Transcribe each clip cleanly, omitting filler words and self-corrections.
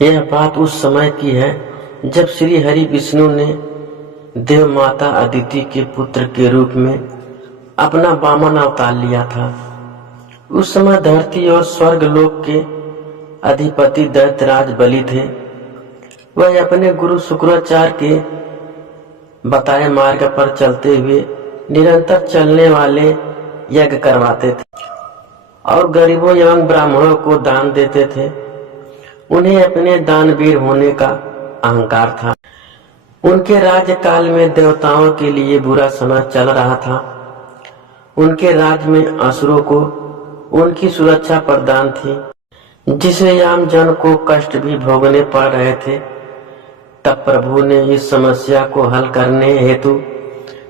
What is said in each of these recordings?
यह बात उस समय की है जब श्री हरि विष्णु ने देव माता अदिति के पुत्र के रूप में अपना वामन अवतार लिया था। उस समय धरती और स्वर्ग लोक के अधिपति दैत्यराज बलि थे। वह अपने गुरु शुक्राचार्य के बताए मार्ग पर चलते हुए निरंतर चलने वाले यज्ञ करवाते थे और गरीबों एवं ब्राह्मणों को दान देते थे। उन्हें अपने दानवीर होने का अहंकार था। उनके राज्य काल में देवताओं के लिए बुरा समय चल रहा था। उनके राज्य में असुरों को उनकी सुरक्षा प्रदान थी, जिसे आम जन को कष्ट भी भोगने पड़ रहे थे। तब प्रभु ने इस समस्या को हल करने हेतु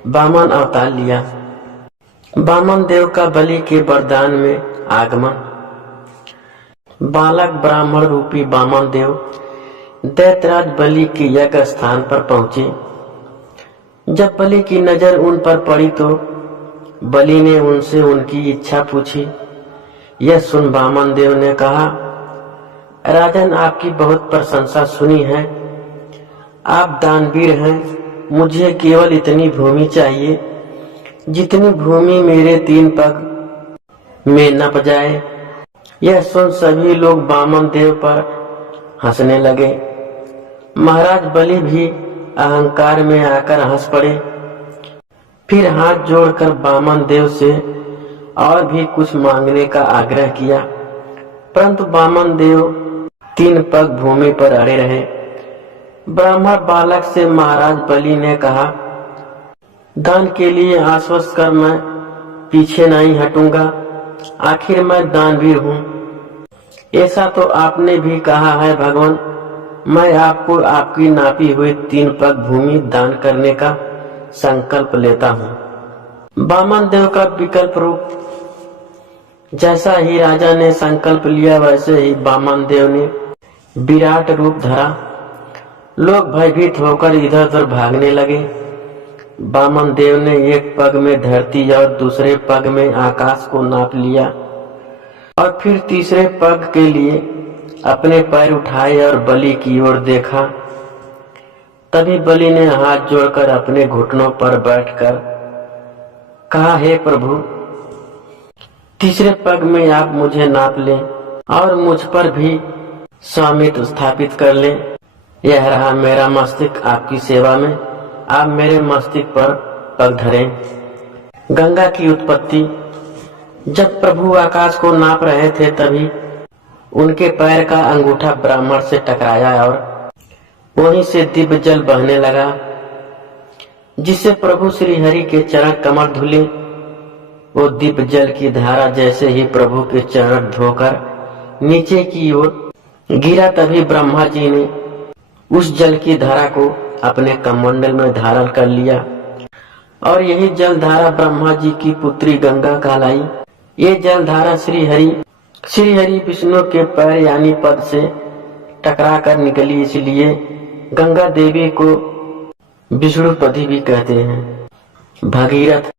वामन अवतार लिया। वामन देव का बलि के वरदान में आगमन। बालक ब्राह्मण रूपी वामन देव दैत्यराज बलि के यज्ञ स्थान पर पहुंचे। जब बलि की नजर उन पर पड़ी तो बलि ने उनसे उनकी इच्छा पूछी। यह सुन वामन देव ने कहा, राजन, आपकी बहुत प्रशंसा सुनी है। आप दानवीर हैं। मुझे केवल इतनी भूमि चाहिए जितनी भूमि मेरे 3 पग में नप जाए। यह सुन सभी लोग वामन देव पर हंसने लगे। महाराज बलि भी अहंकार में आकर हंस पड़े। फिर हाथ जोड़कर वामन देव से और भी कुछ मांगने का आग्रह किया, परंतु वामन देव 3 पग भूमि पर अड़े रहे। ब्राह्मण बालक से महाराज बलि ने कहा, दान के लिए आश्वस्त कर, मैं पीछे नहीं हटूंगा। आखिर मैं दानवीर हूँ। ऐसा तो आपने भी कहा है भगवान। मैं आपको आपकी नापी हुई 3 पग भूमि दान करने का संकल्प लेता हूँ। वामन देव का विकल्प रूप। जैसा ही राजा ने संकल्प लिया वैसे ही वामन देव ने विराट रूप धरा। लोग भयभीत होकर इधर उधर भागने लगे। वामन देव ने एक पग में धरती और दूसरे पग में आकाश को नाप लिया और फिर तीसरे पग के लिए अपने पैर उठाए और बलि की ओर देखा। तभी बलि ने हाथ जोड़कर अपने घुटनों पर बैठकर कहा, हे प्रभु, तीसरे पग में आप मुझे नाप लें और मुझ पर भी स्वामित्व स्थापित कर लें। यह रहा मेरा मस्तिष्क आपकी सेवा में। आप मेरे मस्तिष्क पर पग धरें। गंगा की उत्पत्ति। जब प्रभु आकाश को नाप रहे थे तभी उनके पैर का अंगूठा ब्राह्मण से टकराया और वहीं से दिव्य जल बहने लगा, जिससे प्रभु श्री हरि के चरण कमल धुले। वो दिव्य जल की धारा जैसे ही प्रभु के चरण धोकर नीचे की ओर गिरा, तभी ब्रह्मा जी ने उस जल की धारा को अपने कमंडल में धारण कर लिया और यही जल धारा ब्रह्मा जी की पुत्री गंगा कहलाई। ये जल धारा श्री हरि विष्णु के पैर यानी पद से टकरा कर निकली, इसलिए गंगा देवी को विष्णुपदी भी कहते हैं। भगीरथ।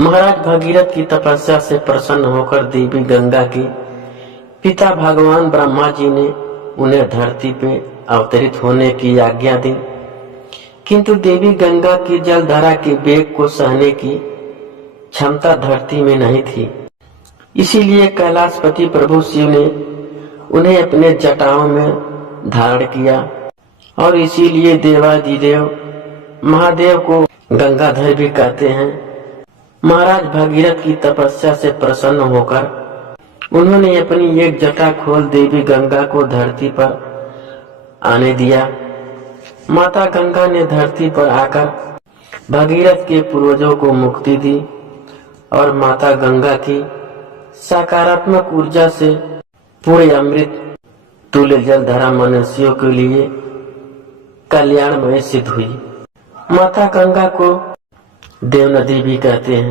महाराज भगीरथ की तपस्या से प्रसन्न होकर देवी गंगा के पिता भगवान ब्रह्मा जी ने उन्हें धरती पे अवतरित होने की आज्ञा दी, किंतु देवी गंगा की जलधारा के वेग को सहने की क्षमता धरती में नहीं थी। इसीलिए कैलाशपति प्रभु शिव ने उन्हें अपने जटाओं में धारण किया और इसीलिए देवादिदेव महादेव को गंगाधर भी कहते हैं। महाराज भगीरथ की तपस्या से प्रसन्न होकर उन्होंने अपनी एक जटा खोल देवी गंगा को धरती पर आने दिया। माता गंगा ने धरती पर आकर भगीरथ के पूर्वजों को मुक्ति दी और माता गंगा की सकारात्मक ऊर्जा से पूरे अमृत तुल्य जलधारा मनुष्यों के लिए कल्याणमय सिद्ध हुई। माता गंगा को देव नदी भी कहते हैं।